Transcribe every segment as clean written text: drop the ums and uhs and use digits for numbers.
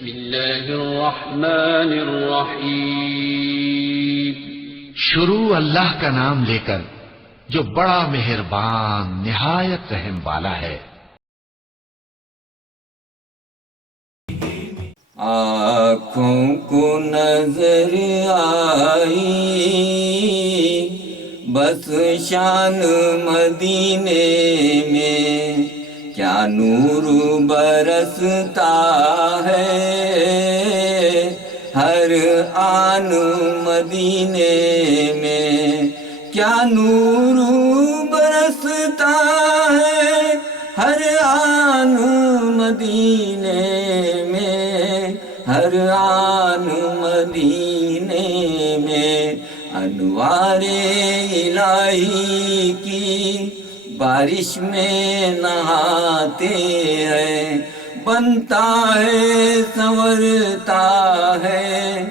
بسم اللہ الرحمن الرحیم. شروع اللہ کا نام لے کر جو بڑا مہربان نہایت رحم والا ہے. آنکھوں کو نظر آئی بس شان مدینے میں، کیا نور برستا ہے ہر آن مدینے میں، کیا نور برستا ہے ہر آن مدینے میں، ہر آن مدینے میں. انوار الہی کی بارش میں نہاتے ہیں، بنتا ہے سنورتا ہے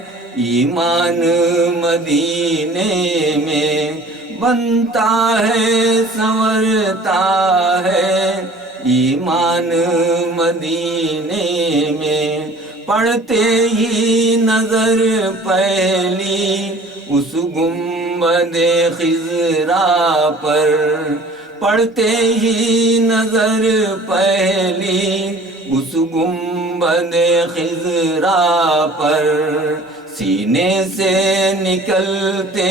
ایمان مدینے میں، بنتا ہے سنورتا ہے ایمان مدینے میں. پڑھتے ہی نظر پہلی اس گنبد خضرا پر، پڑھتے ہی نظر پہلی اس گنبد خضرا پر، سینے سے نکلتے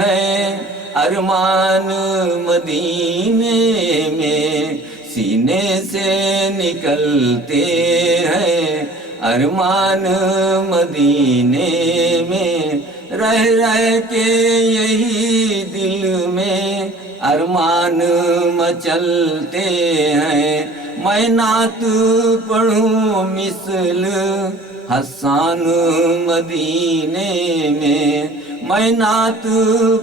ہیں ارمان مدینے میں، سینے سے نکلتے ہیں ارمان مدینے میں. رہ رہ کے یہی دل میں ارمان مچلتے ہیں، میں نعت پڑھوں مثل حسان مدینے میں، میں نعت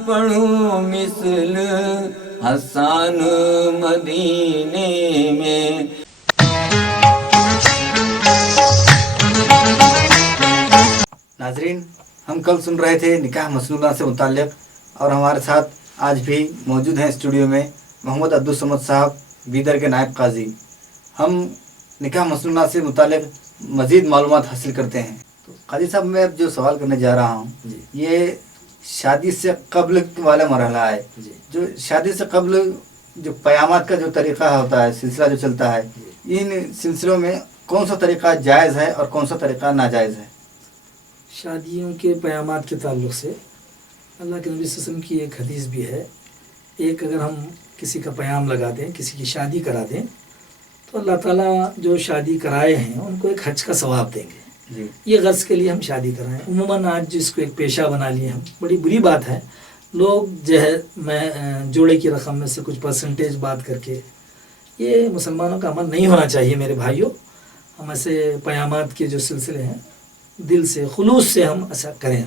پڑھوں مثل حسان مدینے میں. ناظرین، ہم کل سن رہے تھے نکاح مسنونہ سے متعلق، اور ہمارے ساتھ آج بھی موجود ہیں اسٹوڈیو میں محمد عبدالصمد صاحب بیدر کے نائب قاضی. ہم نکاح مسنونہ سے متعلق مزید معلومات حاصل کرتے ہیں. تو قاضی صاحب، میں اب جو سوال کرنے جا رہا ہوں یہ شادی سے قبل والا مرحلہ ہے. جو شادی سے قبل جو پیامات کا جو طریقہ ہوتا ہے، سلسلہ جو چلتا ہے، ان سلسلوں میں کون سا طریقہ جائز ہے اور کون سا طریقہ ناجائز ہے؟ شادیوں کے پیامات کے تعلق سے اللہ کے نبی صلی اللہ علیہ وسلم کی ایک حدیث بھی ہے. ایک اگر ہم کسی کا پیام لگا دیں، کسی کی شادی کرا دیں، تو اللہ تعالیٰ جو شادی کرائے ہیں ان کو ایک حج کا ثواب دیں گے. یہ غرض کے لیے ہم شادی کرائیں. عموماً آج جس کو ایک پیشہ بنا لیے ہم، بڑی بری بات ہے. لوگ جو ہے میں جوڑے کی رقم میں سے کچھ پرسنٹیج بات کر کے، یہ مسلمانوں کا عمل نہیں ہونا چاہیے میرے بھائیوں. ہم ایسے پیامات کے جو سلسلے ہیں دل سے خلوص سے ہم ایسا کریں.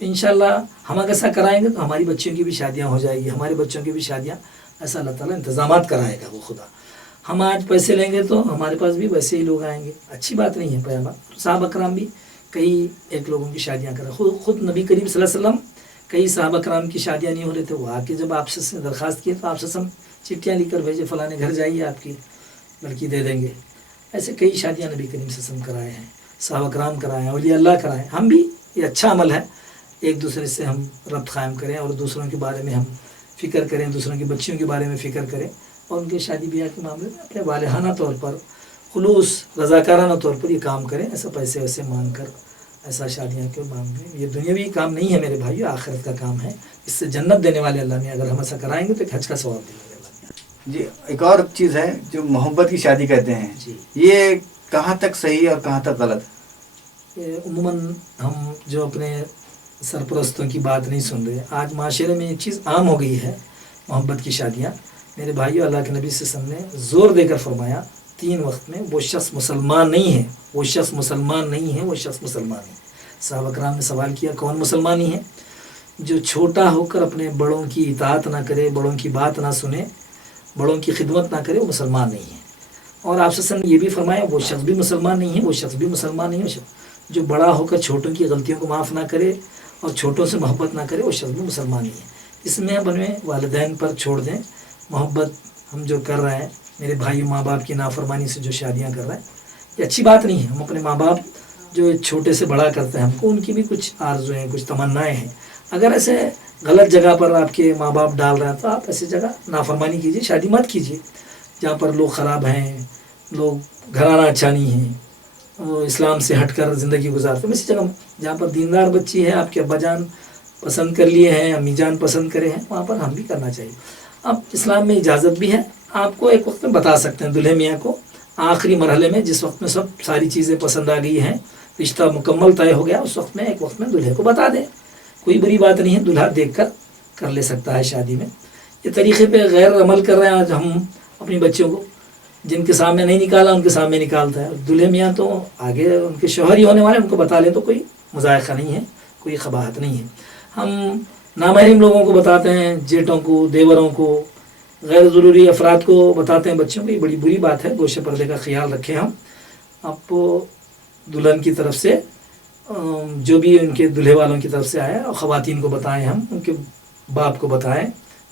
تو انشاءاللہ ہم اگر ایسا کرائیں گے تو ہماری بچیوں کی بھی شادیاں ہو جائے گی، ہمارے بچوں کی بھی شادیاں. ایسا اللہ تعالیٰ انتظامات کرائے گا وہ خدا. ہم آج پیسے لیں گے تو ہمارے پاس بھی ویسے ہی لوگ آئیں گے. اچھی بات نہیں ہے پیامات. صحابہ کرام بھی کئی ایک لوگوں کی شادیاں کریں. خود نبی کریم صلی اللہ علیہ وسلم کئی صحابہ کرام کی شادیاں نہیں ہو رہے تھے، وہ آ کے جب آپ سے درخواست کیے تو آپ سے چٹھیاں لکھ کر بھیجے، فلاں گھر جائیے آپ کی لڑکی دے دیں گے. ایسے کئی شادیاں نبی کریم صلی اللہ علیہ وسلم کرائے ہیں، صحابہ کرام کرائے ہیں، اولیاء اللہ کرائے ہیں. ہم بھی یہ اچھا عمل ہے، ایک دوسرے سے ہم ربط قائم کریں اور دوسروں کے بارے میں ہم فکر کریں، دوسروں کی بچیوں کے بارے میں فکر کریں، اور ان کے شادی بیاہ کے معاملے میں اپنے والہانہ طور پر خلوص رضاکارانہ طور پر یہ کام کریں. ایسا پیسے ویسے مانگ کر ایسا شادیاں کے معاملے میں یہ دنیاوی کام نہیں ہے میرے بھائیو، آخرت کا کام ہے. اس سے جنت دینے والے اللہ نے اگر ہم ایسا کرائیں گے تو ایک حج کا ثواب دیں گے اللہ. جی، ایک اور چیز ہے جو محبت کی شادی کہتے ہیں، یہ کہاں تک صحیح اور کہاں تک غلط؟ عموماً ہم جو اپنے سرپرستوں کی بات نہیں سن رہے. آج معاشرے میں ایک چیز عام ہو گئی ہے، محبت کی شادیاں. میرے بھائیو، اللہ کے نبی صلی اللہ علیہ وسلم نے زور دے کر فرمایا 3 وقت میں وہ شخص مسلمان نہیں ہے، وہ شخص مسلمان نہیں ہے، وہ شخص مسلمان ہے. صحابہ کرام نے سوال کیا کون مسلمان ہی ہے؟ جو چھوٹا ہو کر اپنے بڑوں کی اطاعت نہ کرے، بڑوں کی بات نہ سنے، بڑوں کی خدمت نہ کرے، وہ مسلمان نہیں ہے. اور آپ سے یہ بھی فرمایا وہ شخص بھی مسلمان نہیں ہے، وہ شخص بھی مسلمان نہیں ہے. جو بڑا ہو کر چھوٹوں کی غلطیوں کو معاف نہ کرے اور چھوٹوں سے محبت نہ کرے، وہ شخص بھی مسلمان نہیں ہے. اس میں ہم اپنے والدین پر چھوڑ دیں. محبت ہم جو کر رہے ہیں، میرے بھائی ماں باپ کی نافرمانی سے جو شادیاں کر رہے ہیں، یہ اچھی بات نہیں ہے. ہم اپنے ماں باپ جو چھوٹے سے بڑا کرتے ہیں ہم کو، ان کی بھی کچھ آرزویں کچھ تمنائیں ہیں. اگر ایسے غلط جگہ پر آپ کے ماں باپ ڈال رہے ہیں تو آپ ایسی جگہ نافرمانی کیجیے، شادی مت کیجیے جہاں پر لوگ خراب ہیں، لوگ گھرانہ اچھا نہیں ہے، وہ اسلام سے ہٹ کر زندگی گزارتے ہیں. اسی جگہ جہاں پر دیندار بچی ہے، آپ کے ابا جان پسند کر لیے ہیں، امی جان پسند کرے ہیں، وہاں پر ہم بھی کرنا چاہیے. اب اسلام میں اجازت بھی ہے، آپ کو ایک وقت میں بتا سکتے ہیں دلہے میاں کو آخری مرحلے میں، جس وقت میں سب ساری چیزیں پسند آ گئی ہیں، رشتہ مکمل طے ہو گیا، اس وقت میں ایک وقت میں دلہے کو بتا دیں. کوئی بری بات نہیں ہے، دلہا دیکھ کر لے سکتا ہے شادی میں. یہ طریقے پہ غیر عمل کر رہے ہیں آج ہم اپنی بچیوں کو، جن کے سامنے نہیں نکالا ان کے سامنے نکالتا ہے. دلہے میاں تو آگے ان کے شوہر ہی ہونے والے، ان کو بتا لیں تو کوئی مذائقہ نہیں ہے، کوئی قباحت نہیں ہے. ہم نامحرم لوگوں کو بتاتے ہیں، جیٹوں کو، دیوروں کو، غیر ضروری افراد کو بتاتے ہیں بچوں کو، یہ بڑی بری بات ہے. گوشے پردے کا خیال رکھیں. ہم آپ دلہن کی طرف سے جو بھی ان کے دلہے والوں کی طرف سے آئے، اور خواتین کو بتائیں، ہم ان کے باپ کو بتائیں،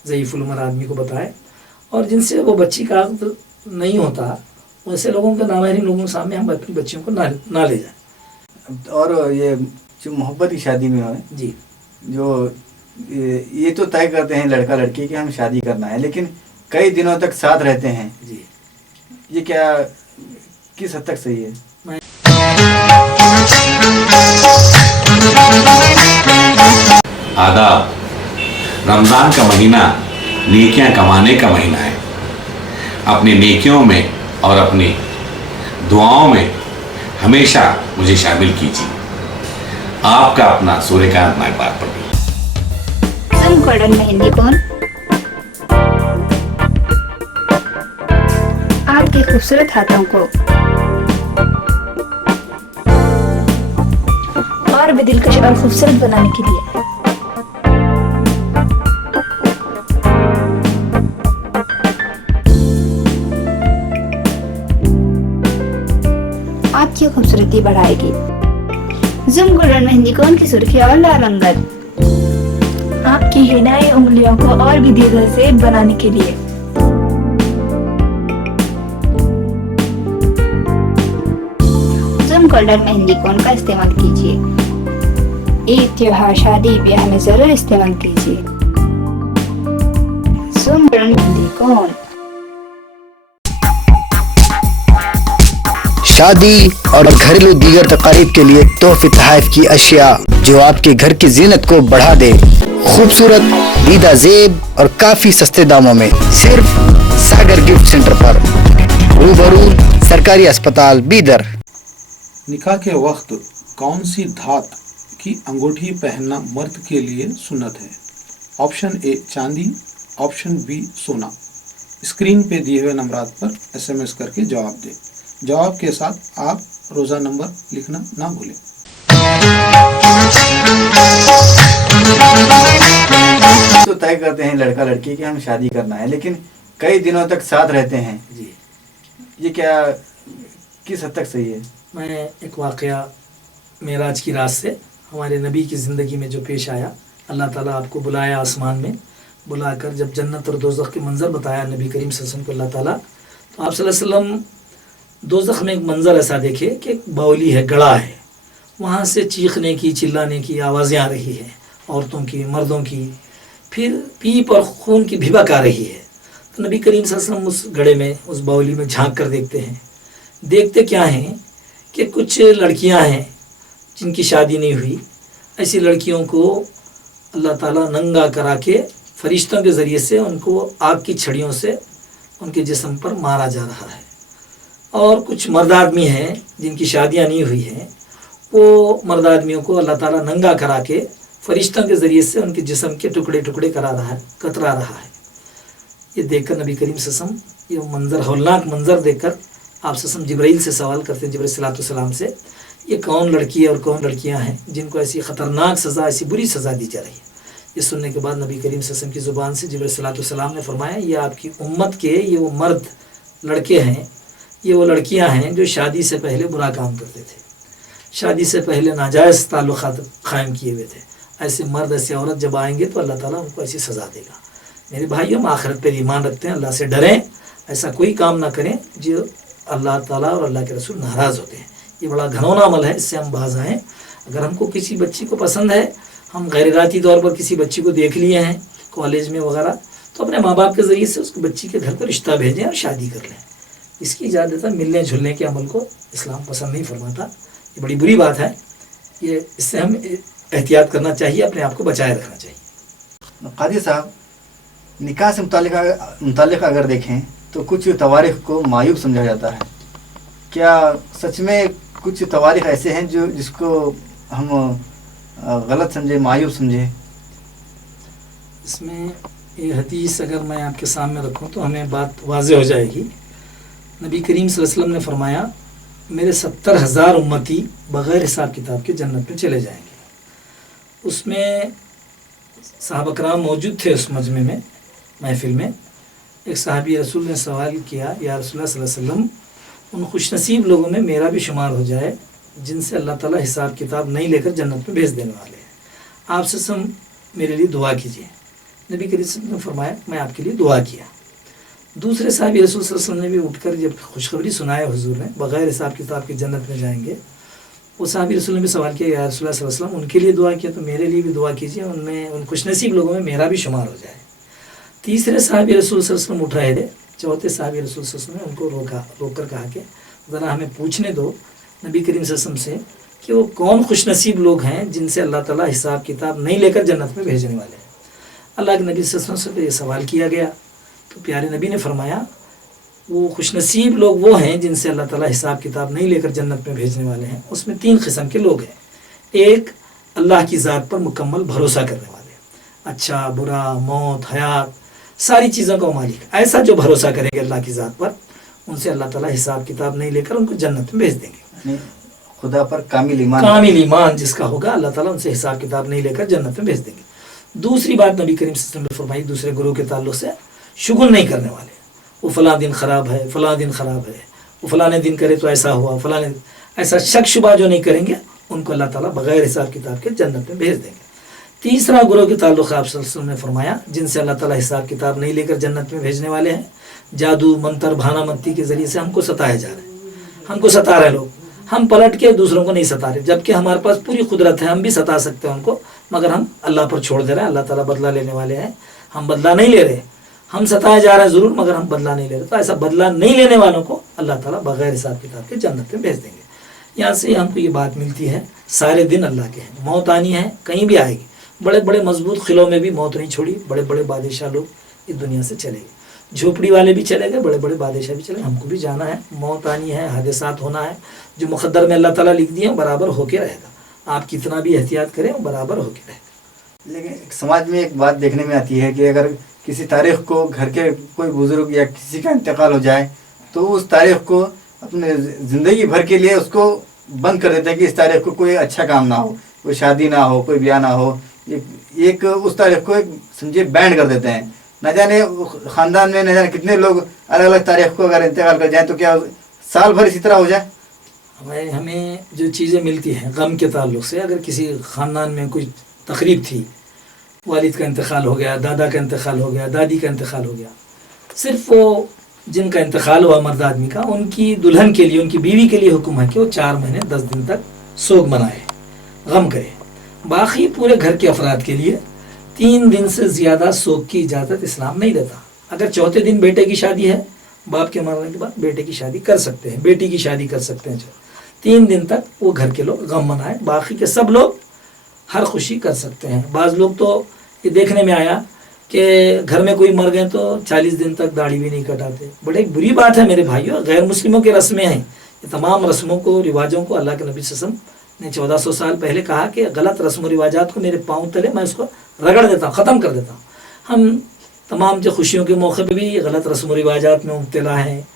ضعیف العمر آدمی کو بتائیں، اور جن سے وہ بچی کا عقد نہیں ہوتا ویسے لوگوں کے نامحرم لوگوں کے سامنے ہم اپنی بچیوں کو نہ لے جائیں. اور یہ جو محبت کی شادی میں ہوئے جی، جو یہ تو طے کرتے ہیں لڑکا لڑکی کہ ہم شادی کرنا ہے، لیکن کئی دنوں تک ساتھ رہتے ہیں، جی، یہ کیا کس حد تک صحیح ہے؟ آداب. رمضان کا مہینہ نیکیاں کمانے کا مہینہ ہے. اپنی نیکیوں میں اور اپنی دعاؤں میں ہمیشہ مجھے شامل کیجیے. آپ کا اپنا سوریہ کانت نائک بات پڑھیے. گولڈن مہندی کون آپ کے خوبصورت ہاتھوں کو اور بھی دلکش اور خوبصورت بنانے کے لیے آپ کی خوبصورتی بڑھائے گی. زم گولڈن مہندی کون کی سرخی اور لال رنگت آپ کی ہنائی انگلیوں کو اور بھی دیگر سے بنانے کے لیے. زم گولڈن مہندی کون کا استعمال کیجیے. عید، تہوار، شادی بیاہ میں ضرور استعمال کیجیے. زم گولڈن مہندی کون. شادی اور گھریلو دیگر تقاریب کے لیے تحفے تحائف کی اشیاء جو آپ کے گھر کی زینت کو بڑھا دے. خوبصورت، دیدہ زیب اور کافی سستے داموں میں، صرف ساگر گفٹ سینٹر پر، روبرو سرکاری اسپتال بیدر. نکاح کے وقت کون سی دھات کی انگوٹھی پہننا مرد کے لیے سنت ہے؟ آپشن اے چاندی، آپشن بی سونا. اسکرین پہ دیے ہوئے نمبرات پر SMS کر کے جواب دیں. جواب کے ساتھ آپ روزہ نمبر لکھنا نہ بھولیں. تو طے کرتے ہیں لڑکا لڑکی کہ ہم شادی کرنا ہے، لیکن کئی دنوں تک ساتھ رہتے ہیں، جی. یہ کیا کس حد تک صحیح ہے؟ میں ایک واقعہ معراج کی رات سے ہمارے نبی کی زندگی میں جو پیش آیا، اللہ تعالیٰ آپ کو بلایا آسمان میں، بلا کر جب جنت اور دوزخ کے منظر بتایا نبی کریم صلی اللہ علیہ وسلم کو اللہ تعالیٰ، تو آپ صلی اللہ علیہ وسلم دوزخ میں ایک منظر ایسا دیکھے کہ ایک باولی ہے، گڑھا ہے، وہاں سے چیخنے کی، چلانے کی آوازیں آ رہی ہیں، عورتوں کی، مردوں کی، پھر پیپ اور خون کی بھبک آ رہی ہے. تو نبی کریم صلی اللہ علیہ وسلم اس گڑھے میں، اس باولی میں جھانک کر دیکھتے ہیں. دیکھتے کیا ہیں کہ کچھ لڑکیاں ہیں جن کی شادی نہیں ہوئی. ایسی لڑکیوں کو اللہ تعالیٰ ننگا کرا کے فرشتوں کے ذریعے سے ان کو آگ کی چھڑیوں سے ان کے جسم پر مارا جا رہا ہے. اور کچھ مرد آدمی ہیں جن کی شادیاں نہیں ہوئی ہیں، وہ مرد آدمیوں کو اللہ تعالیٰ ننگا کرا کے فرشتوں کے ذریعے سے ان کے جسم کے ٹکڑے ٹکڑے کرا رہا ہے، کترا رہا ہے. یہ دیکھ کر نبی کریم صلی اللہ علیہ وسلم، یہ منظر، ہولناک منظر دیکھ کر آپ صلی اللہ علیہ وسلم جبرائیل سے سوال کرتے ہیں، جبرائیل صلی اللہ علیہ وسلم سے، یہ کون لڑکی ہے اور کون لڑکیاں ہیں جن کو ایسی خطرناک سزا، ایسی بری سزا دی جا رہی ہے. یہ سننے کے بعد نبی کریم صلی اللہ علیہ وسلم کی زبان سے جبرائیل صلی اللہ علیہ وسلم نے فرمایا، یہ آپ کی امت کے یہ وہ مرد لڑکے ہیں، یہ وہ لڑکیاں ہیں جو شادی سے پہلے برا کام کرتے تھے، شادی سے پہلے ناجائز تعلقات قائم کیے ہوئے تھے. ایسے مرد، ایسے عورت جب آئیں گے تو اللہ تعالیٰ ان کو ایسی سزا دے گا. میرے بھائیوں، ہم آخرت پر ایمان رکھتے ہیں، اللہ سے ڈریں، ایسا کوئی کام نہ کریں جو اللہ تعالیٰ اور اللہ کے رسول ناراض ہوتے ہیں. ये बड़ा घनौना अमल है, इससे हम बाज आएँ। अगर हमको किसी बच्ची को पसंद है, हम गैर इरादी तौर पर किसी बच्ची को देख लिए हैं कॉलेज में वगैरह, तो अपने माँ बाप के ज़रिए से उसको बच्ची के घर पर रिश्ता भेजें और शादी कर लें। इसकी इजाज़त है। मिलने जुलने के अमल को इस्लाम पसंद नहीं फरमाता, ये बड़ी बुरी बात है। ये इससे हम एहतियात करना चाहिए, अपने आप को बचाए रखना चाहिए। कादी साहब, निकाह से मुतालिक अगर देखें तो कुछ तवारीख को मायूब समझा जाता है। क्या सच में कुछ तवारीख ऐसे हैं जो जिसको हम गलत समझे, मायूब समझे? इसमें ये हदीस अगर मैं आपके सामने रखूं तो हमें बात वाज़ेह हो जाएगी। नबी करीम सल्लल्लाहु अलैहि वसल्लम ने फरमाया, मेरे 70,000 उम्मती बग़ैर हिसाब किताब के जन्नत में चले जाएंगे। उसमें सहाबा कराम मौजूद थे उस मजमे में, महफिल में। एक सहाबी रसूल ने सवाल किया, या रसूलुल्लाह सल्लल्लाहु अलैहि वसल्लम, उन खुशनसीब लोगों में मेरा भी शुमार हो जाए जिनसे अल्लाह ताला हिसाब किताब नहीं लेकर जन्नत में भेज देने वाले हैं, आपसे सब मेरे लिए दुआ कीजिए। नबी करीम सल्लल्लाहु अलैहि वसल्लम ने फरमाया, मैं आपके लिए दुआ किया। दूसरे साहबी रसूल सल्लल्लाहु अलैहि वसल्लम ने भी उठकर जब खुशखबरी सुनाया हुजूर ने बग़ैर हिसाब किताब के जन्नत में जाएंगे, वो साहबी रसूल ने भी सवाल किया, या रसूलुल्लाह सल्लल्लाहु अलैहि वसल्लम, उनके लिए दुआ किया तो मेरे लिए भी दुआ कीजिए, उनमें उन खुशनसीब लोगों में मेरा भी शुमार हो जाए। तीसरे साहबी रसूल सल्लल्लाहु अलैहि वसल्लम उठ रहे थे। चौथे साहबी रसूल सल्लल्लाहु अलैहि वसल्लम ने उनको रोक कर कहा कि ज़रा हमें पूछने दो नबी करीम सल्लल्लाहु अलैहि वसल्लम से कि वो कौन खुशनसीब लोग हैं जिनसे अल्लाह ताला हिसाब किताब नहीं लेकर जन्नत में भेजने वाले हैं। अल्लाह के नबी सल्लल्लाहु अलैहि वसल्लम से ये सवाल किया गया तो प्यारे नबी ने फरमाया, वो खुशनसीब लोग वो हैं जिनसे अल्लाह ताला हिसाब किताब नहीं लेकर जन्नत में भेजने वाले हैं। उसमें 3 किस्म के लोग हैं। एक, अल्लाह की ज़ात पर मुकम्मल भरोसा करने वाले, अच्छा बुरा, मौत, हयात, सारी चीज़ों का मालिक, ऐसा जो भरोसा करेंगे अल्लाह की ज़ात पर, उनसे अल्लाह ताला हिसाब किताब नहीं लेकर उनको जन्नत में भेज देंगे। खुदा पर कामिल ईमान जिसका होगा, अल्लाह ताला उनसे हिसाब किताब नहीं लेकर जन्नत में भेज देंगे। दूसरी बात नबी करीम सल्लल्लाहु अलैहि वसल्लम ने फरमाई, दूसरे गुरु के ताल्लुक से शुगल नहीं करने वाले, वो फ़लाँ दिन ख़राब है, फ़लाँ दिन ख़राब है, वो फ़लाने दिन करे तो ऐसा हुआ, फ़लाने, ऐसा शक शुबा जो नहीं करेंगे उनको अल्लाह ताला बग़ैर हिसाब किताब के जन्नत में भेज देंगे। तीसरा गुरु के ताल्लुक आप सल्लल्लाहु अलैहि वसल्लम ने फरमाया, जिनसे अल्लाह ताला हिसाब किताब नहीं लेकर जन्नत में भेजने वाले हैं, जादू मंतर भाना मंती के ज़रिए से हमको सताए जा रहे हैं, हमको सता रहे लोग, हम पलट के दूसरों को नहीं सता रहे, जबकि हमारे पास पूरी कुदरत है, हम भी सता सकते हैं उनको, मगर हम अल्लाह पर छोड़ दे रहे हैं। अल्लाह ताला बदला लेने वाले हैं, हम बदला नहीं ले रहे, हम सताए जा रहे हैं ज़रूर मगर हम बदला नहीं ले रहे। तो ऐसा बदला नहीं लेने वालों को अल्लाह ताला बग़ैर हिसाब किताब के जन्नत में भेज देंगे। यहाँ से हमको ये बात मिलती है, सारे दिन अल्लाह के हैं, मौत आनी है, कहीं भी आएगी। बड़े बड़े मजबूत किलों में भी मौत नहीं छोड़ी, बड़े बड़े बादशाह लोग इस दुनिया से चले गए, झोपड़ी वाले भी चले गए, बड़े बड़े बादशाह भी चले, हमको भी जाना है, मौत आनी है, हादसात होना है, जो मुक़द्दर में अल्लाह ताला लिख दिए बराबर होके रहेगा। आप कितना भी एहतियात करें बराबर होके रहेगा। लेकिन समाज में एक बात देखने में आती है कि अगर किसी तारीख को घर के कोई बुजुर्ग या किसी का इंतकाल हो जाए तो उस तारीख को अपने ज़िंदगी भर के लिए उसको बंद कर देते हैं कि इस तारीख को कोई अच्छा काम ना हो, कोई शादी ना हो, कोई ब्याह ना हो, एक उस तारीख को एक समझिए बैंड कर देते हैं। न जाने ख़ानदान में न जाने कितने लोग अलग अलग तारीख को अगर इंतकाल कर जाएँ तो क्या साल भर इसी तरह हो जाए। हमें जो चीज़ें मिलती हैं गम के ताल्लुक से, अगर किसी ख़ानदान में कोई तकरीब थी, वालिद का इंतकाल हो गया, दादा का इंतकाल हो गया, दादी का इंतकाल हो गया, सिर्फ वो जिनका इंतकाल हुआ मर्द आदमी का, उनकी दुल्हन के लिए, उनकी बीवी के लिए हुक्म है कि वो 4 महीने 10 दिन तक सोग मनाए, गम करे। बाकी पूरे घर के अफराद के लिए 3 दिन से ज़्यादा सोग की इजाज़त इस्लाम नहीं देता। अगर चौथे दिन बेटे की शादी है, बाप के मरने के बाद बेटे की शादी कर सकते हैं, बेटी की शादी कर सकते हैं, 3 दिन तक वो घर के लोग गम मनाए, बाकी के सब लोग हर खुशी कर सकते हैं। बाज़ लोग तो ये देखने में आया कि घर में कोई मर गए तो 40 दिन तक दाढ़ी भी नहीं कटाते। बड़ी बुरी बात है मेरे भाइयों, गैर मुस्लिमों की रस्में हैं, ये तमाम रस्मों को, रिवाजों को अल्लाह के नबी सल्लल्लाहु अलैहि वसल्लम ने 1400 साल पहले कहा कि गलत रस्म व रिवाजात को मेरे पाँव तले मैं उसको रगड़ देता हूँ, ख़त्म कर देता हूँ। हम तमाम जो खुशियों के मौके पर भी गलत रस्म व रिवाजात में मुब्तला हैं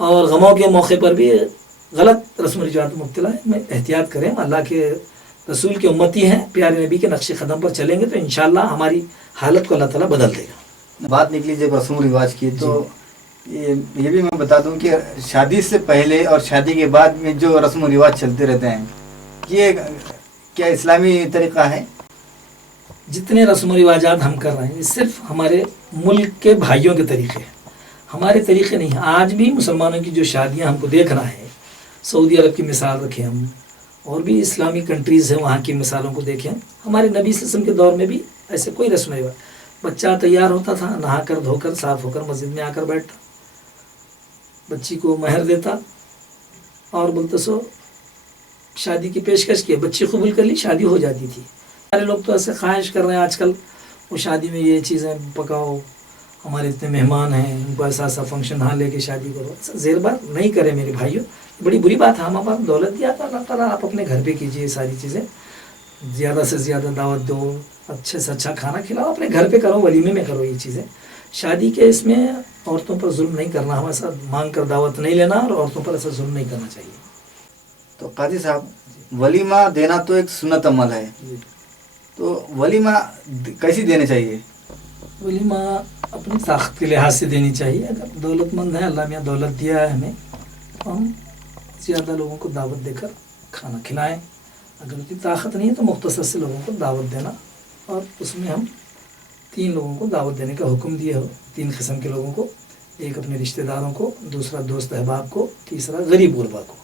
और गमों के मौके पर भी गलत रस्म व रिवाजात में मुब्तला है। मैं एहतियात करें, अल्लाह के रसूल की उम्मती हैं, प्यारे नबी के नक्शे कदम पर चलेंगे तो इंशाअल्लाह हमारी हालत को अल्लाह ताला बदल देगा। बात निकली जब रस्म रिवाज की तो ये भी मैं बता दूं कि शादी से पहले और शादी के बाद में जो रस्म रिवाज चलते रहते हैं, ये क्या इस्लामी तरीक़ा है? जितने रस्म रिवाजात हम कर रहे हैं ये सिर्फ हमारे मुल्क के भाइयों के तरीक़े हैं, हमारे तरीक़े नहीं हैं। आज भी मुसलमानों की जो शादियाँ हमको देख रहा है सऊदी अरब की मिसाल रखें हम, और भी इस्लामिक कंट्रीज़ हैं वहाँ की मिसालों को देखें। हमारे नबी सल्लल्लाहु अलैहि वसल्लम के दौर में भी ऐसे कोई रस्म नहीं हुआ। बच्चा तैयार होता था, नहा कर धोकर साफ होकर मस्जिद में आकर बैठता, बच्ची को महर देता और बोलते सो शादी की पेशकश की, बच्ची कबूल कर ली, शादी हो जाती थी। सारे लोग तो ऐसे ख्वाहिश कर रहे हैं आजकल, वो शादी में ये चीज़ें पकाओ, हमारे इतने मेहमान हैं, उनको ऐसा ऐसा फंक्शन हाँ लेके शादी करो। ऐसा ज़ेरबार नहीं करें मेरे भाइयों, बड़ी बुरी बात है। हमारे पास दौलत दिया था अल्लाह ताला, आप अपने घर पे कीजिए सारी चीज़ें, ज़्यादा से ज़्यादा दावत दो, अच्छे से अच्छा खाना खिलाओ, अपने घर पे करो, वलीमे में करो ये चीज़ें। शादी के इसमें औरतों पर जुल्म नहीं करना, हम ऐसा मांग कर दावत नहीं लेना और औरतों पर ऐसा जुल्म नहीं करना चाहिए। तो काजी साहब, वलीमा देना तो एक सुन्नत अमल है, तो वलीमा कैसी देनी चाहिए? वलीमा अपनी ताकत के लिहाज से देनी चाहिए। अगर दौलतमंद है, अल्लाह मियाँ दौलत दिया है हमें, तो हम ज़्यादा लोगों को दावत देकर खाना खिलाएं। अगर उनकी ताकत नहीं है तो मुख्तसर से लोगों को दावत देना, और उसमें हम 3 लोगों को दावत देने का हुक्म दिए हो, 3 किस्म के लोगों को, एक अपने रिश्तेदारों को, दूसरा दोस्त अहबाब को, तीसरा गरीब गुरबा को।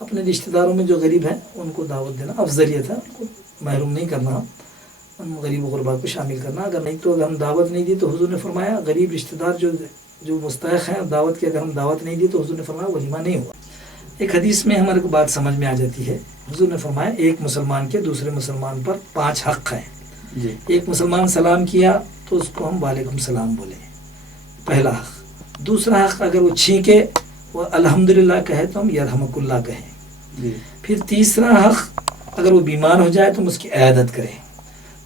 अपने रिश्तेदारों में जो गरीब हैं उनको दावत देना अफजलियत है, उनको महरूम नहीं करना, हम उन गरीब गुरबा को शामिल करना। अगर नहीं तो अगर हम दावत नहीं दी तो हुजूर ने फरमाया गरीब रिश्तेदार जो मुस्तहक हैं दावत की, अगर हम दावत नहीं दी तो हुजूर ने फरमाया वलीमा नहीं हुआ। एक हदीस में हमारे को बात समझ में आ जाती है। हुजूर ने फरमाया एक मुसलमान के दूसरे मुसलमान पर 5 हक़ हैं जी। एक मुसलमान सलाम किया तो उसको हम वालेकुम सलाम बोले, पहला हक़। दूसरा हक़, अगर वो छींके वो अल्हम्दुलिल्लाह कहे तो हम यरहमुकुल्लाह कहें। फिर तीसरा हक़, अगर वो बीमार हो जाए तो हम उसकी इयादत करें।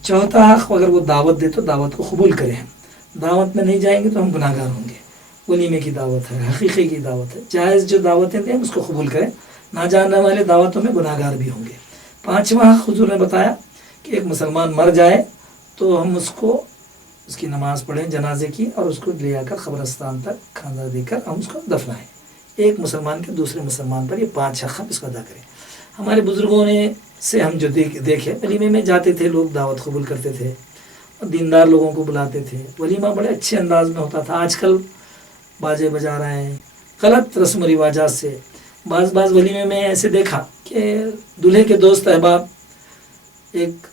चौथा हक़, अगर वो दावत दे तो दावत को कबूल करें। दावत में नहीं जाएंगे तो हम गुनाहगार होंगे। वलीमे की दावत है, हकीकी की दावत है, जायज़ जो दावतें दें उसको कबूल करें, ना जानने वाले दावतों में गुनाहगार भी होंगे। 5वां हक़ हुजूर ने बताया कि एक मुसलमान मर जाए तो हम उसको उसकी नमाज़ पढ़ें जनाजे की, और उसको ले आकर क़ब्रिस्तान तक खाना देकर हम उसको दफनाएं। एक मुसलमान के दूसरे मुसलमान पर ये 5 हक़ हम इसको अदा करें। हमारे बुज़ुर्गों ने से हम जो देखे, वलीमे में जाते थे लोग, दावत कबूल करते थे और दीनदार लोगों को बुलाते थे। वलीमा बड़े अच्छे अंदाज में होता था। आजकल बाजे बजा रहे हैं गलत रस्म रिवाजात से। बाज़ वलीमे में ऐसे देखा कि दूल्हे के दोस्त अहबाब एक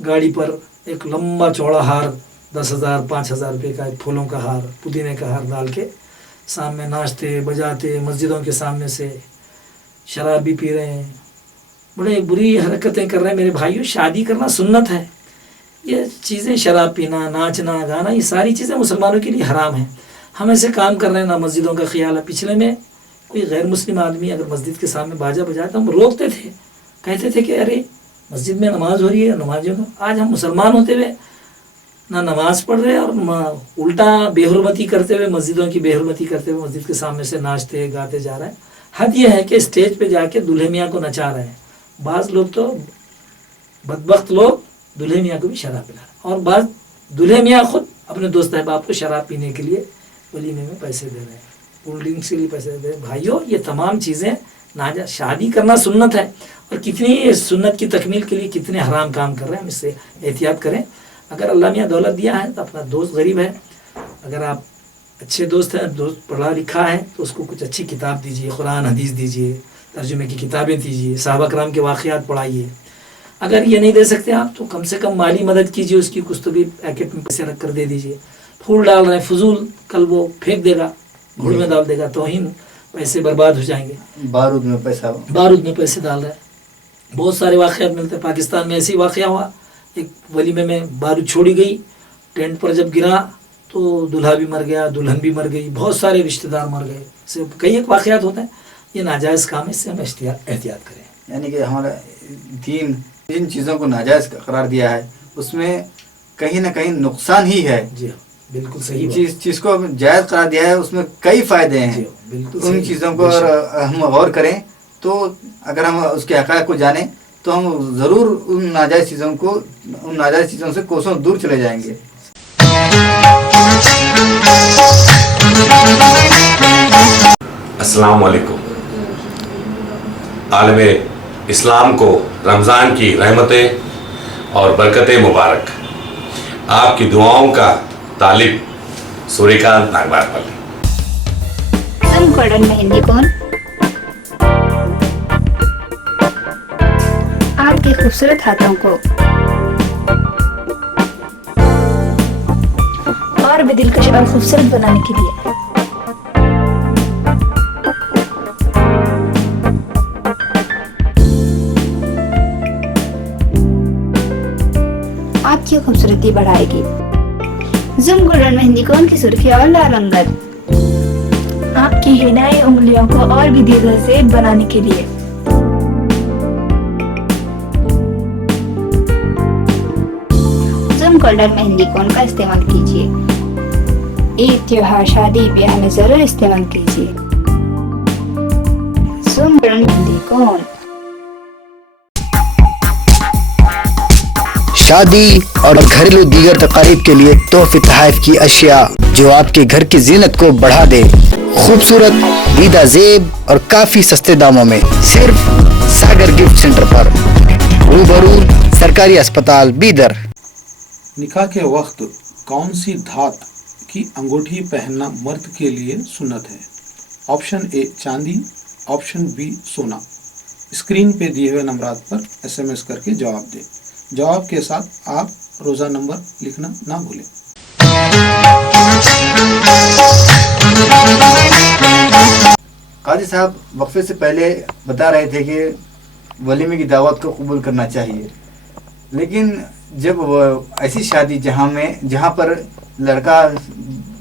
गाड़ी पर एक लंबा चौड़ा हार 10,000 5,000 रुपये का, एक फूलों का हार, पुदीने का हार डाल के सामने नाचते बजाते, मस्जिदों के सामने से शराब भी पी रहे हैं, बड़े बुरी हरकतें कर रहे हैं। मेरे भाइयों, शादी करना सुन्नत है। ये चीज़ें, शराब पीना, नाचना गाना, ये सारी चीज़ें मुसलमानों के लिए हराम हैं। हम ऐसे काम कर रहे हैं, ना मस्जिदों का ख्याल है। पिछले में कोई गैर मुस्लिम आदमी अगर मस्जिद के सामने बाजा बजाए तो हम रोकते थे, कहते थे कि अरे मस्जिद में नमाज हो रही है, नमाजियों का। आज हम मुसलमान होते हुए ना नमाज पढ़ रहे और उल्टा बेहुरमती करते हुए, मस्जिदों की बेहुरमती करते हुए मस्जिद के सामने से नाचते गाते जा रहे हैं। हद यह है कि स्टेज पे जाके दूल्हे मियाँ को नचा रहे हैं। बाज़ लोग तो बदबख्त लोग दूल्हे मियाँ को भी शराब पिला रहे हैं, और बाज़ दूल्हे मियाँ खुद अपने दोस्त अहबाब को शराब पीने के लिए वलीमे में पैसे दे रहे हैं, कोल्ड ड्रिंक्स के लिए पैसे दे रहे हैं। भाइयों, ये तमाम चीज़ें नाजा। शादी करना सुन्नत है, और कितनी सुन्नत की तकमील के लिए कितने हराम काम कर रहे हैं, हम इससे एहतियात करें। अगर अल्लाह मियाँ दौलत दिया है तो अपना दोस्त गरीब है, अगर आप अच्छे दोस्त हैं, दोस्त पढ़ा लिखा है, तो उसको कुछ अच्छी किताब दीजिए, कुरान हदीस दीजिए, तर्जुमे की किताबें दीजिए, सहाबा कराम के वाक़यात पढ़ाइए। अगर ये नहीं दे सकते आप तो कम से कम माली मदद कीजिए, उसकी कुछ तो भी पैकेट में पैसे रख कर दे दीजिए। फूल डाल रहे हैं फजूल, कल वो फेंक देगा, घुड़ में डाल देगा, तौहीन, पैसे बर्बाद हो जाएंगे। बारूद में पैसे डाल रहे हैं। बहुत सारे वाक़यात मिलते हैं। पाकिस्तान में ऐसी वाक़या हुआ, एक वलीमे में बारूद छोड़ी गई, टेंट पर जब गिरा तो दूल्हा भी मर गया, दुल्हन भी मर गई, बहुत सारे रिश्तेदार मर गए। से कई एक वाक़यात होते हैं। ये नाजायज़ काम है, इससे हम एहतियात करें। यानी कि हमारा दीन जिन चीज़ों को नाजायज़ करार दिया है उसमें कहीं ना कहीं नुकसान ही है। जी हाँ, बिल्कुल सही। चीज़ को जायज़ करार दिया है उसमें कई फ़ायदे हैं। बिल्कुल उन चीज़ों को अगर हम गौर करें तो अगर हम उसके हक़ाइक़ को जानें तो हम ज़रूर उन नाजायज़ चीज़ों से कोसों दूर चले जाएंगे। अस्सलाम वालेकुम। आलमे इस्लाम को रमज़ान की रहमतें और बरकतें मुबारक। आपकी दुआओं का तालिब सूर्यकांत नागवारपल्ली। मेहंदी कौन आपके खूबसूरत हाथों को और भी दिलकश और खूबसूरत बनाने के लिए आपकी खूबसूरती बढ़ाएगी। ज़ूम गोल्डन मेहंदी कोन की सुर्खी और लाल रंगत आपकी हिनाई उंगलियों को और भी दीर्घ से बनाने के लिए ज़ूम गोल्डन मेहंदी कोन का इस्तेमाल कीजिए। ईद, त्योहार, शादी ब्याह में जरूर इस्तेमाल कीजिए ज़ूम गोल्डन मेहंदी कोन। शादी और घरेलू दीगर तकारीब के लिए तोहफे तोहफ़ की अशिया जो आपके घर की जीनत को बढ़ा दे। खूबसूरत दीदा जेब और काफी सस्ते दामों में सिर्फ सागर गिफ्ट सेंटर पर, रूबरू सरकारी अस्पताल बीदर। निकाह के वक्त कौन सी धात की अंगूठी पहनना मर्द के लिए सुन्नत है? ऑप्शन ए चांदी, ऑप्शन बी सोना। स्क्रीन पे दिए हुए नंबरात पर SMS करके जवाब दें। जवाब के साथ आप रोज़ा नंबर लिखना ना भूलें। काजी साहब वक्फे से पहले बता रहे थे कि वलीमे की दावत को कबूल करना चाहिए, लेकिन जब ऐसी शादी जहाँ पर लड़का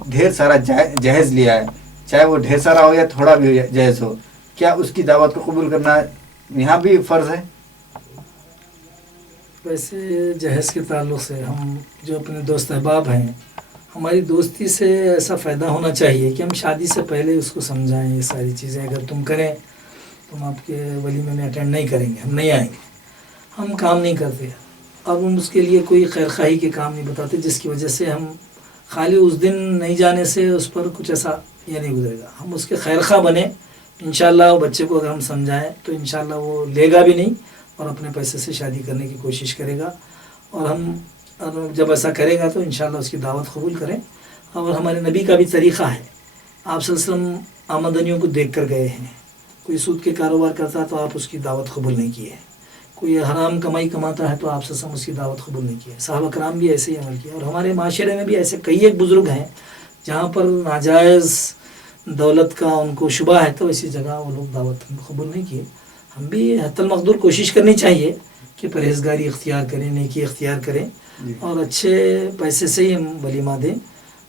ढेर सारा जहेज़ लिया है, चाहे वो ढेर सारा हो या थोड़ा भी जहेज़ हो, क्या उसकी दावत को कबूल करना यहाँ भी फ़र्ज़ है? वैसे जहेज़ के ताल्लुक़ से हम जो अपने दोस्त अहबाब हैं, हमारी दोस्ती से ऐसा फ़ायदा होना चाहिए कि हम शादी से पहले उसको समझाएं ये सारी चीज़ें। अगर तुम करें तुम आपके वलीमे में अटेंड नहीं करेंगे, हम नहीं आएंगे, हम काम नहीं करते। अब हम उसके लिए कोई खैरखाही के काम नहीं बताते, जिसकी वजह से हम खाली उस दिन नहीं जाने से उस पर कुछ ऐसा ये नहीं गुजरेगा। हम उसके खैरखा बने इंशाअल्लाह। वो बच्चे को अगर हम समझाएं तो इंशाअल्लाह वो लेगा भी नहीं और अपने पैसे से शादी करने की कोशिश करेगा। और हम जब ऐसा करेगा तो इंशाअल्लाह उसकी दावत कबूल करें। और हमारे नबी का भी तरीक़ा है, आप सल्लल्लाहु अलैहि वसल्लम आमदनियों को देख कर गए हैं। कोई सूद के कारोबार करता है तो आप उसकी दावत कबूल नहीं की है। कोई हराम कमाई कमाता है तो आप सल्लल्लाहु अलैहि वसल्लम उसकी दावत कबूल नहीं की है। सहाबा कराम भी ऐसे ही अमल किया। और हमारे माशरे में भी ऐसे कई एक बुज़ुर्ग हैं जहाँ पर नाजायज़ दौलत का उनको शुबा है, तो इसी जगह वो लोग दावत कबूल नहीं किए। हम भी हत्तल मक़दूर कोशिश करनी चाहिए कि परहेज़गारी इख्तियार करें, नेकी इख्तियार करें और अच्छे पैसे से ही हम वलीमा दें।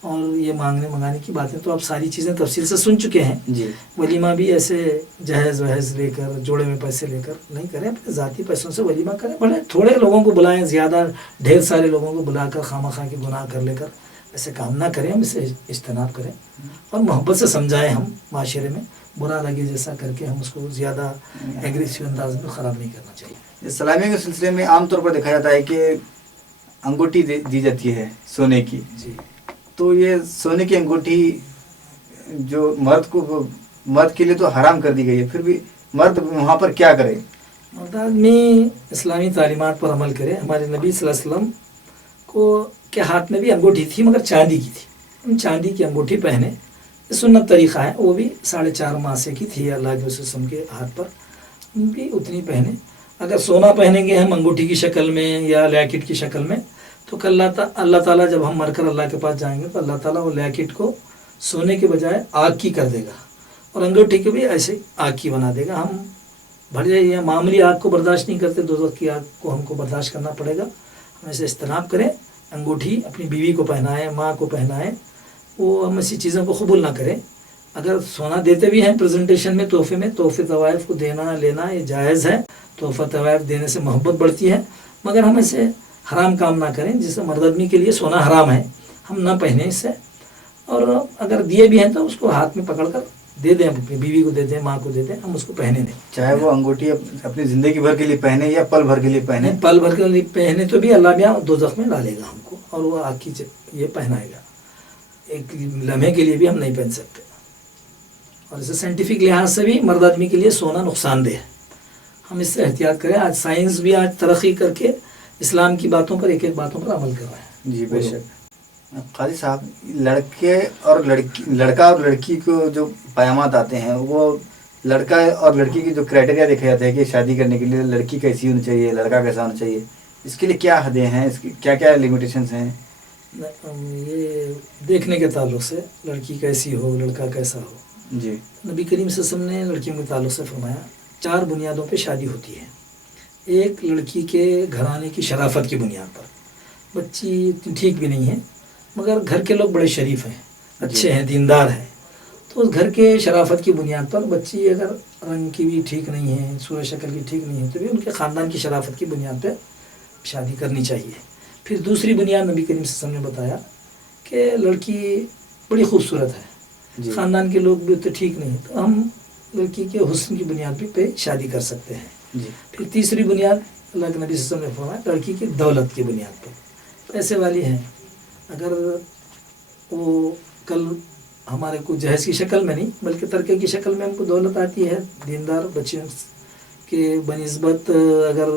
और ये मांगने मंगाने की बातें तो आप सारी चीज़ें तफसील से सुन चुके हैं जी। वलीमा भी ऐसे जहेज़ वहेज़ लेकर, जोड़े में पैसे लेकर नहीं करें, अपने ज़ाती पैसों से वलीमा करें। भले थोड़े लोगों को बुलाएं, ज़्यादा ढेर सारे लोगों को बुलाकर खामा के गुनाह कर लेकर ऐसे काम ना करें। हम इससे इज्तनाब करें और मोहब्बत से समझाएं। हम माशरे में बुरा लगे जैसा करके हम उसको ज़्यादा एग्रेसिव अंदाज में ख़राब नहीं करना चाहिए। सलामी के सिलसिले में आमतौर पर देखा जाता है कि अंगूठी दी जाती है सोने की जी। तो ये सोने की अंगूठी जो मर्द के लिए तो हराम कर दी गई है, फिर भी मर्द वहाँ पर क्या करे? मर्द आदमी इस्लामी तालीमात पर अमल करे। हमारे नबी सल्लल्लाहु अलैहि वसल्लम को के हाथ में भी अंगूठी थी, मगर चांदी की थी। हम चांदी की अंगूठी पहने, सुन्नत तरीक़ा है। वो भी 4.5 मासे की थी अल्लाह के रसूल के हाथ पर, हम भी उतनी पहने। अगर सोना पहनेंगे हम अंगूठी की शक्ल में या लैकेट की शक्ल में, तो कल अल्लाह ताला जब हम मरकर अल्लाह के पास जाएंगे तो अल्लाह ताला वो लैकेट को सोने के बजाय आग की कर देगा और अंगूठी को भी ऐसे आग की बना देगा। हम भले या मामूली आग को बर्दाश्त नहीं करते, दोज़ख की आग को हमको बर्दाश्त करना पड़ेगा। हम ऐसे इज्तनाब करें, अंगूठी अपनी बीवी को पहनाएं, माँ को पहनाएं, वो हम ऐसी चीज़ों को कबूल ना करें। अगर सोना देते भी हैं प्रेजेंटेशन में, तोहफे में, तोहफे तवाइफ को देना लेना ये जायज़ है। तोहफा तवाइफ देने से मोहब्बत बढ़ती है, मगर हम ऐसे हराम काम ना करें जिससे मर्द आदमी के लिए सोना हराम है, हम ना पहने इससे। और अगर दिए भी हैं तो उसको हाथ में पकड़ कर दे दें, अपनी बीवी को दे दें, माँ को दे दें, हम उसको पहने दें। चाहे वो अंगूठी अपनी ज़िंदगी भर के लिए पहने या पल भर के लिए पहने। पल भर के लिए पहने तो भी अल्लाह मियाँ दोज़ख में डालेगा हमको और वो आग की ये पहनाएगा। एक लम्हे के लिए भी हम नहीं पहन सकते। और इसे साइंटिफिक लिहाज से भी मर्द आदमी के लिए सोना नुकसानदेह है, हम इससे एहतियात करें। आज साइंस भी आज तरक्की करके इस्लाम की बातों पर, एक एक बातों पर अमल कर रहा है। जी बेशक। काजी साहब, लड़का और लड़की को जो पयामात आते हैं वो लड़का और लड़की की जो क्राइटेरिया देखा जाता है कि शादी करने के लिए लड़की कैसी होनी चाहिए, लड़का कैसा होना चाहिए, इसके लिए क्या हदें हैं, इसकी क्या क्या लिमिटेशंस हैं? ये देखने के ताल्लुक से लड़की कैसी हो, लड़का कैसा हो। जी। नबी करीम सल्लल्लाहु अलैहि वसल्लम ने लड़कियों के ताल्लुक से फरमाया 4 बुनियादों पे शादी होती है। एक, लड़की के घराने की शराफत की बुनियाद पर, बच्ची ठीक भी नहीं है मगर घर के लोग बड़े शरीफ हैं, अच्छे हैं, दीनदार हैं, तो उस घर के शराफत की बुनियाद पर बच्ची अगर रंग की भी ठीक नहीं है, सूरत शक्ल की ठीक नहीं है, तो भी उनके ख़ानदान की शराफत की बुनियाद पर शादी करनी चाहिए। फिर दूसरी बुनियाद नबी करीम सल्लल्लाहु अलैहि वसल्लम ने बताया कि लड़की बड़ी खूबसूरत है, ख़ानदान के लोग भी तो ठीक नहीं है, तो हम लड़की के हुस्न की बुनियाद पे शादी कर सकते हैं। फिर तीसरी बुनियाद अल्लाह के नबी सल्लल्लाहु अलैहि वसल्लम ने फरमाया लड़की की दौलत की बुनियाद पर, पैसे वाली हैं, अगर वो कल हमारे को जहेज़ की शक्ल में नहीं बल्कि तरके की शक्ल में हमको दौलत आती है, दीनदार बच्चियों के बनिस्बत अगर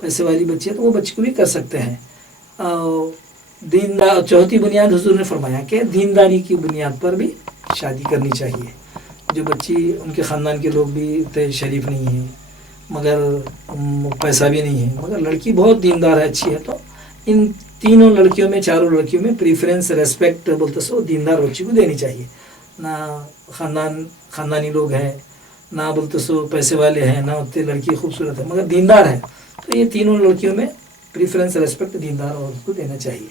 पैसे वाली बच्ची है तो वो बच्ची को भी कर सकते हैं। दीनदार, चौथी बुनियाद हुजूर ने फरमाया कि दीनदारी की बुनियाद पर भी शादी करनी चाहिए। जो बच्ची, उनके ख़ानदान के लोग भी इतने शरीफ नहीं हैं मगर पैसा भी नहीं है, मगर लड़की बहुत दीनदार है, अच्छी है, तो इन तीनों लड़कियों में, चारों लड़कियों में प्रीफरेंस, रेस्पेक्ट बोलते सो दीनदार बच्ची को देनी चाहिए। ना ख़ानदानी लोग हैं, ना बोलते सो पैसे वाले हैं, ना उतने लड़की खूबसूरत है मगर दीनदार है, तो ये तीनों लड़कियों में प्रीफरेंस, रेस्पेक्ट दीनदार औरत को देना चाहिए।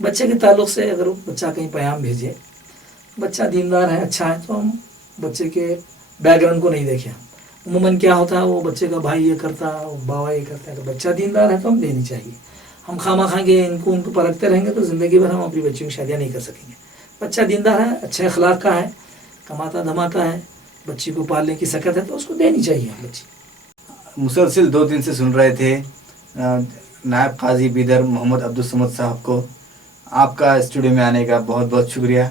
बच्चे के ताल्लुक से अगर बच्चा कहीं पैगाम भेजे, बच्चा दीनदार है, अच्छा है, तो हम बच्चे के बैकग्राउंड को नहीं देखें। उमूमन क्या होता है, वो बच्चे का भाई ये करता है, बाबा ये करता है, तो बच्चा दीनदार है तो हम देनी चाहिए। हम खामा खाएंगे उनको परखते रहेंगे तो ज़िंदगी भर हम अपनी बच्चियों की शादियाँ नहीं कर सकेंगे। बच्चा दीनदार है, अच्छे अखलाक का है, कमाता धमाता है, बच्ची को पालने की सकत है, तो उसको देनी चाहिए बच्ची। मुसलसिल 2 दिन से सुन रहे थे नायब काजी बीदर मोहम्मद अब्दुल समद साहब को। आपका स्टूडियो में आने का बहुत बहुत शुक्रिया।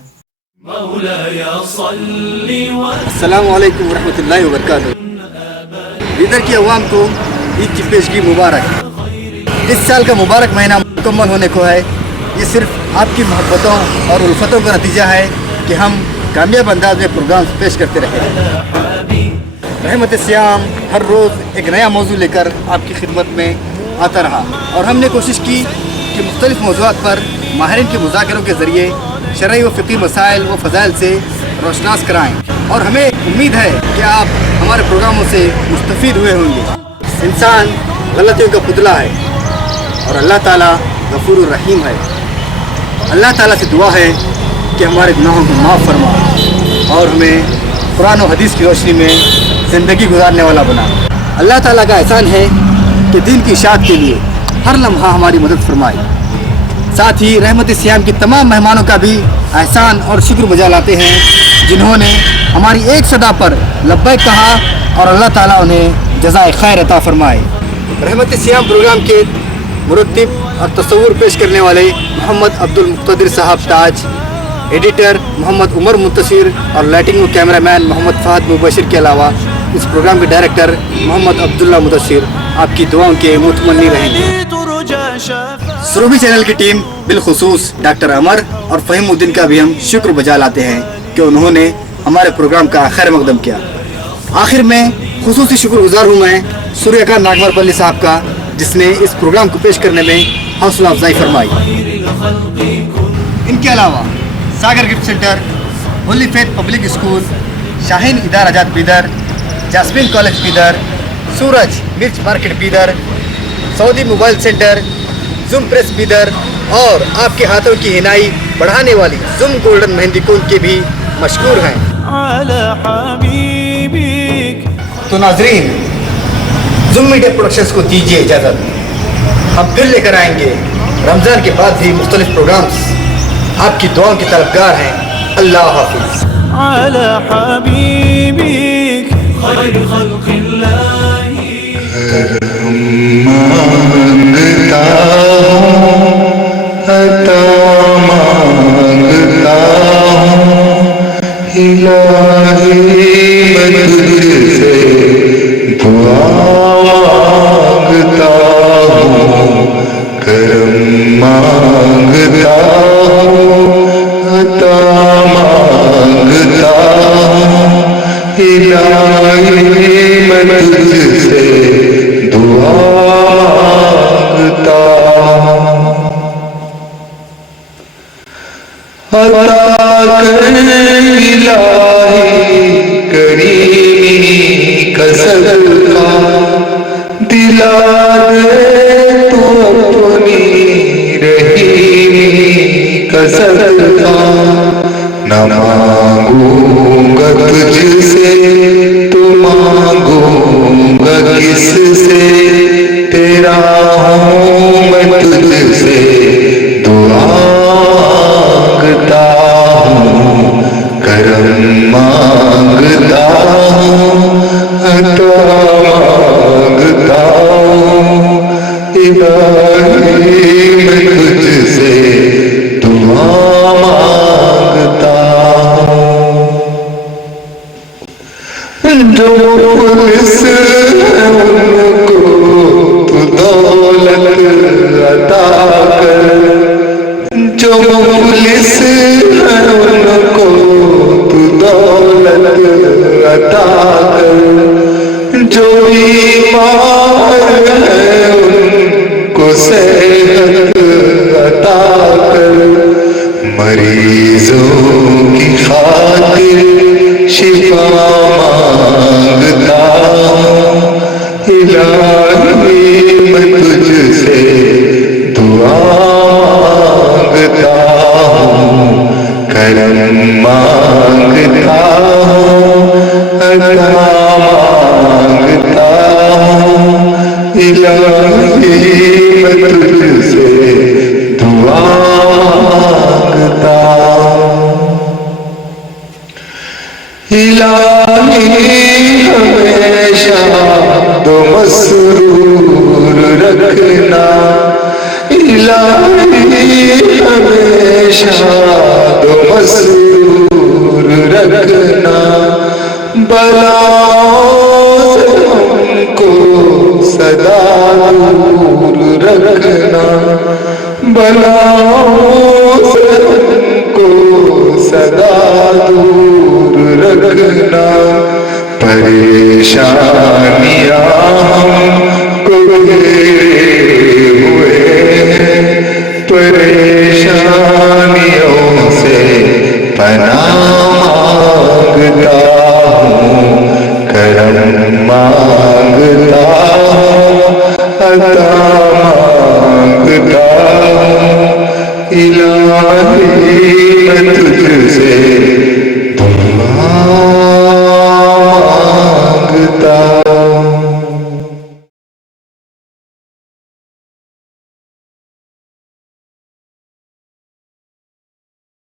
अस्सलामु अलैकुम वरहमतुल्लाहि वबरकातुहू। बीदर की अवाम को ईद की पेशगी मुबारक। इस साल का मुबारक महीना मुकम्मल होने को है। ये सिर्फ आपकी मोहब्बतों और उल्फतों का नतीजा है कि हम कामयाब अंदाज में प्रोग्राम पेश करते रहे। रहमत सियाम हर रोज़ एक नया मौजू लेकर आपकी खिदमत में आता रहा और हमने कोशिश की कि मुख्तलिफ मौज़ूआत पर माहिरीन के मुज़ाकरों के ज़रिए शरई व फ़िक़ही मसाइल व फ़ज़ाइल से रोशनास कराएँ और हमें उम्मीद है कि आप हमारे प्रोग्रामों से मुस्तफ़ीद हुए होंगे। इंसान गलतियों का पुतला है और अल्लाह ताला गफूर रहीम है। अल्लाह ताला से दुआ है कि हमारे गुनाहों को माफ़ फरमा और हमें कुरान और हदीस की रोशनी में ज़िंदगी गुजारने वाला बना। अल्लाह ताला का एहसान है कि दीन की इशाअत के लिए हर लम्हा हमारी मदद फरमाए। साथ ही रहमत सियाम की तमाम मेहमानों का भी एहसान और शुक्र बजा लाते हैं जिन्होंने हमारी एक सदा पर लब्बैक कहा और अल्लाह ताला उन्हें जज़ाए खैर अता फरमाए। रहमत सियाम प्रोग्राम के मुरत्तिब और तस्वुर पेश करने वाले मोहम्मद अब्दुल मुक़्तदिर साहब ताज, एडिटर मोहम्मद उमर मुंतशिर और लाइटिंग व कैमरामैन मोहम्मद फ़हद मुबशिर के अलावा इस प्रोग्राम के डायरेक्टर मोहम्मद अब्दुल्ला मुदस्सिर आपकी दुआओं के मुतमन्नी रहेंगे। सुरभि चैनल की टीम बिलखुसूस डॉक्टर अमर और फ़हीमुद्दीन का भी हम शुक्र बजा लाते हैं कि उन्होंने हमारे प्रोग्राम का खैर मकदम किया। आखिर में खुसूसी शुक्रगुजार हूँ मैं सूर्यकांत नागवरपल्ली साहब का, जिसने इस प्रोग्राम को पेश करने में हौसला अफजाई फरमाई। इनके अलावा Sagar gift centre, holy faith public school, Shaheen इदारा आजाद बीदर, जास्मिन कॉलेज बीदर, सूरज मिर्च market Bidar, Saudi mobile centre, zoom press Bidar और आपके हाथों की हिनाई बढ़ाने वाली जुम गोल्डन मेहंदी कोन के भी मशहूर हैं। तो नाजरीन, जुम मीडिया प्रोडक्शंस को दीजिए इजाज़त। हम फिर लेकर आएंगे रमज़ान के बाद भी मुख्तलिफ प्रोग्राम्स। आपकी दुआओं के तलबगार हैं। अल्लाह हाफिज़। इलाही عطا کر الہی کریمی کا صدقہ دلا دے تو اپنی رحیمی کا صدقہ نہ مانگوں گا تجھ سے تو مانگوں گا کس سے تیرا ہوں میں تجھ سے دعا مانگتا ہوں کرم مانگتا ہوں عطا مانگتا ہوں الہی میں تجھ سے دعا مانگتا ہوں جو مفلس ہے ان کو تو دولت عطا کر جو مفلس ہے ان کو تو دولت عطا کر جو بیمار ہے ان کو صحت عطا کر مریضوں کی خاطر شفا مانگتا ہوں الہی میں تجھ سے دعا مانگتا ہوں کرم مانگتا ہوں عطا مانگتا ہوں الہی میں تجھ سے دعا مانگتا ہوں الہی ہمیشہ تو مسرور رکھنا الہی ہمیشہ تو مسرور رکھنا بلاؤں سے ہم کو سدا دور رکھنا بلاؤں سے ہم کو سدا دور رکھنا پریشانیاں ہم کو گھیرے ہوئے ہیں پریشانیوں سے پناہ مانگتا ہوں کرم مانگتا ہوں عطا مانگتا ہوں الہی میں تجھ سے دعا